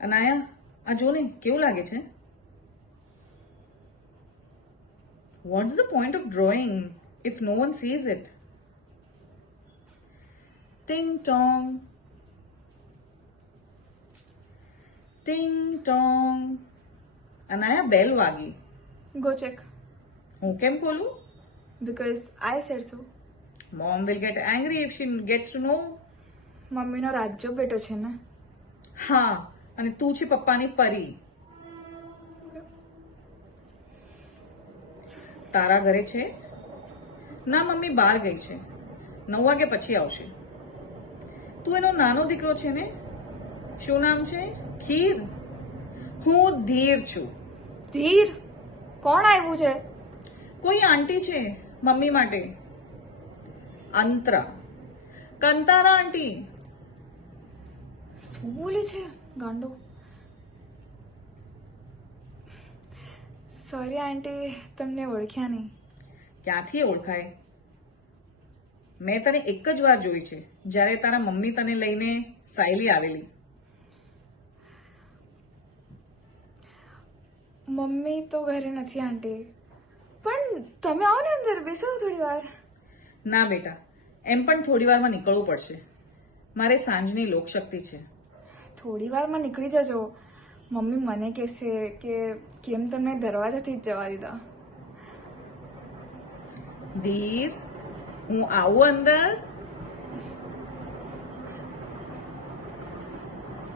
અનાયા, આ જો ને કેવું લાગે છે? What's the point of drawing if no one sees it? Ting tong. Ting tong. અનાયા, બેલ વાગી. Go check. હું કેમ ખોલું? Because I said so. Mom will get angry if she gets to know. મમ્મીનો રાજ્ય બેટો છે ને. હા, અને તું છે પપ્પાની પરી. તારા ઘરે છે? ના, મમ્મી બહાર ગઈ છે. 9 વાગ્યા પછી આવશે. તું એનો નાનો દીકરો છે ને? શું નામ છે? ખીર. હું ધીર છું. ધીર? કોણ આવ્યું છે? કોઈ આંટી છે મમ્મી માટે. અંતરા. કંતારા આંટી. શું બોલે છે ગાંડો? સોરી આંટી, તમને ઓળખ્યા નહીં. ક્યાંથી ઓળખાય? મેં તને એક જ વાર જોઈ છે, જ્યારે તારા મમ્મી તને લઈને સાયલી આવેલી. મમ્મી તો ઘરે નથી આંટી. પણ તમે આવો ને અંદર, બેસો થોડી વાર. ના બેટા, એમ પણ થોડી વારમાં નીકળવું પડશે. મારે સાંજની લોકશક્તિ છે. થોડી વારમાં નીકળી જજો. મમ્મી મને કહેશે કે કેમ તમને દરવાજાથી જ જવા દીધા. ધીર, હું આવું અંદર?